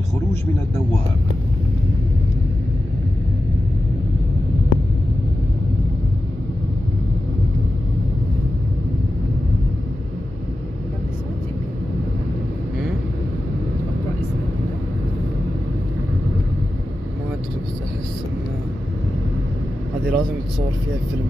الخروج من الدوار. ما أدري، بس أحس إن هذه لازم يتصور فيها فيلم.